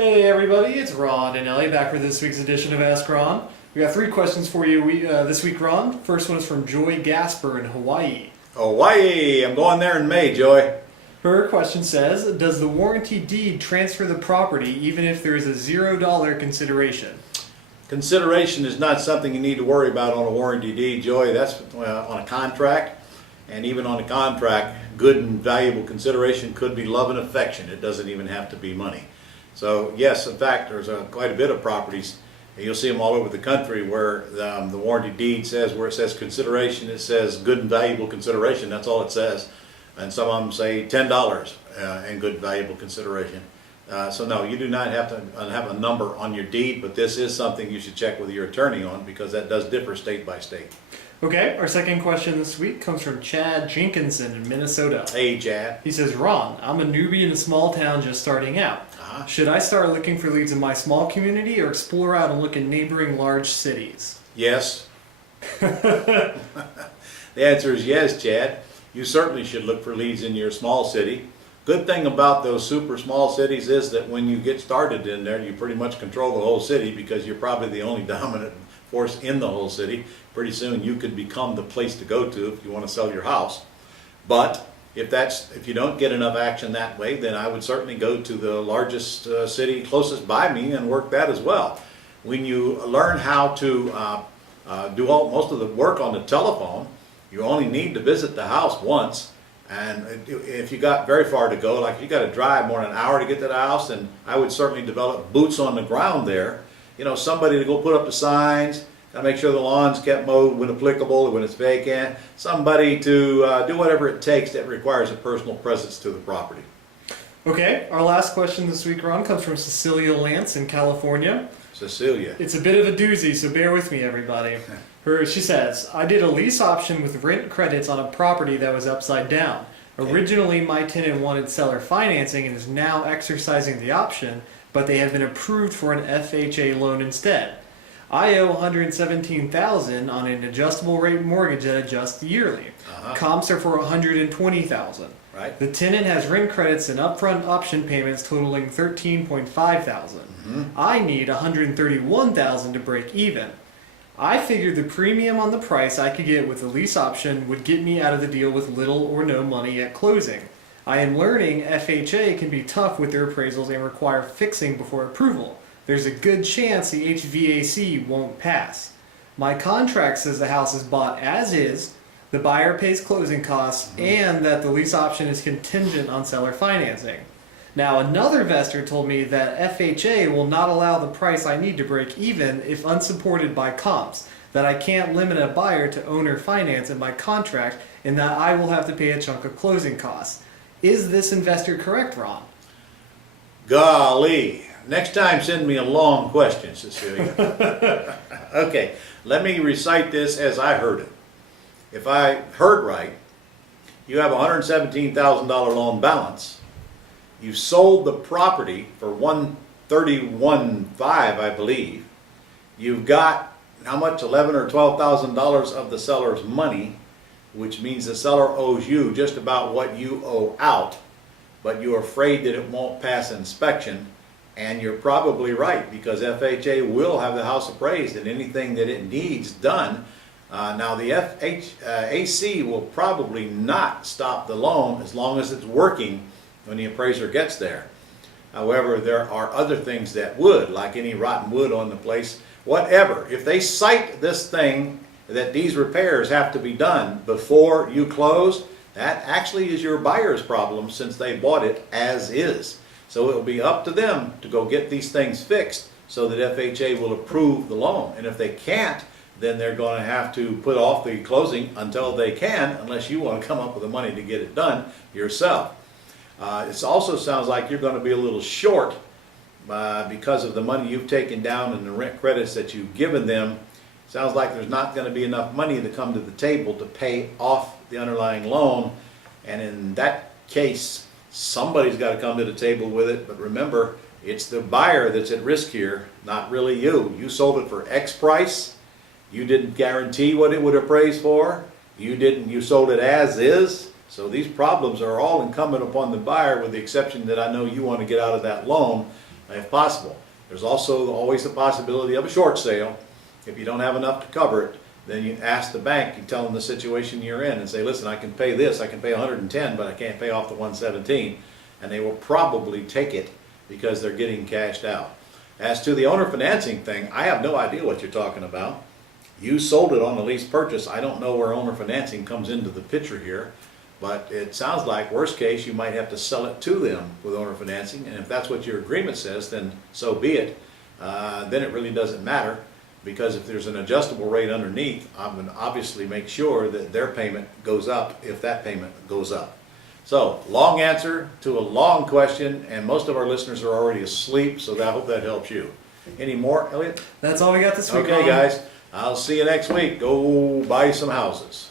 Hey everybody, it's Ron and Ellie back for this week's edition of Ask Ron. We got 3 questions for you this week, Ron. First one is from Joy Gasper in Hawaii. Hawaii, I'm going there in May, Joy. Her question says, does the warranty deed transfer the property even if there is a $0 consideration? Consideration is not something you need to worry about on a warranty deed, Joy. That's on a contract, and even on a contract, good and valuable consideration could be love and affection. It doesn't even have to be money. So yes, in fact, there's quite a bit of properties, and you'll see them all over the country where the warranty deed says, where it says consideration, it says good and valuable consideration. That's all it says. And some of them say $10 and good and valuable consideration. So no, you do not have to have a number on your deed, but this is something you should check with your attorney on because that does differ state by state. Okay, our second question this week comes from Chad Jenkinson in Minnesota. Hey, Chad. He says, Ron, I'm a newbie in a small town just starting out. Should I start looking for leads in my small community or explore out and look in neighboring large cities? Yes. The answer is yes, Chad. You certainly should look for leads in your small city. Good thing about those super small cities is that when you get started in there, you pretty much control the whole city because you're probably the only dominant force in the whole city. Pretty soon you could become the place to go to if you want to sell your house. But if you don't get enough action that way, then I would certainly go to the largest city closest by me and work that as well. When you learn how to do most of the work on the telephone, you only need to visit the house once. And if you got very far to go, like if you got to drive more than an hour to get to the house, then I would certainly develop boots on the ground there. You know, somebody to go put up the signs, gotta make sure the lawn's kept mowed when applicable or when it's vacant. Somebody to do whatever it takes that requires a personal presence to the property. Okay, our last question this week, Ron, comes from Cecilia Lance in California. Cecilia. It's a bit of a doozy, so bear with me, everybody. She says, I did a lease option with rent credits on a property that was upside down. Originally, my tenant wanted seller financing and is now exercising the option, but they have been approved for an FHA loan instead. I owe $117,000 on an adjustable rate mortgage that adjusts yearly. Comps are for $120,000. Right. The tenant has rent credits and upfront option payments totaling $13,500. I need $131,000 to break even. I figured the premium on the price I could get with the lease option would get me out of the deal with little or no money at closing. I am learning FHA can be tough with their appraisals and require fixing before approval. There's a good chance the HVAC won't pass. My contract says the house is bought as is, the buyer pays closing costs, and that the lease option is contingent on seller financing. Now, another investor told me that FHA will not allow the price I need to break even if unsupported by comps, that I can't limit a buyer to owner finance in my contract, and that I will have to pay a chunk of closing costs. Is this investor correct, Ron? Golly. Next time send me a long question, Cecilia. Okay, let me recite this as I heard it. If I heard right, you have a $117,000 loan balance. You sold the property for $131,500, I believe. You've got how much? $11,000 or $12,000 of the seller's money, which means the seller owes you just about what you owe out, but you're afraid that it won't pass inspection. And you're probably right because FHA will have the house appraised and anything that it needs done. Now the FHAC will probably not stop the loan as long as it's working when the appraiser gets there. However, there are other things that would, like any rotten wood on the place, whatever. If they cite this thing that these repairs have to be done before you close, that actually is your buyer's problem since they bought it as is. So it will be up to them to go get these things fixed so that FHA will approve the loan. And if they can't, then they're going to have to put off the closing until they can, unless you want to come up with the money to get it done yourself. It also sounds like you're going to be a little short because of the money you've taken down and the rent credits that you've given them. Sounds like there's not going to be enough money to come to the table to pay off the underlying loan. And in that case, somebody's got to come to the table with it, but remember, it's the buyer that's at risk here, not really you. You sold it for X price. You didn't guarantee what it would appraise for. You sold it as is. So these problems are all incumbent upon the buyer, with the exception that I know you want to get out of that loan if possible. There's also always the possibility of a short sale. If you don't have enough to cover it, then you ask the bank, you tell them the situation you're in and say, listen, I can pay this, I can pay 110, but I can't pay off the 117. And they will probably take it because they're getting cashed out. As to the owner financing thing, I have no idea what you're talking about. You sold it on the lease purchase. I don't know where owner financing comes into the picture here, but it sounds like worst case you might have to sell it to them with owner financing, and if that's what your agreement says, then so be it. Then it really doesn't matter, because if there's an adjustable rate underneath, I'm going to obviously make sure that their payment goes up if that payment goes up. So, long answer to a long question, and most of our listeners are already asleep, so I hope that helps you. Any more, Elliot? That's all we got this week. Okay, Ron. guys. I'll see you next week. Go buy some houses.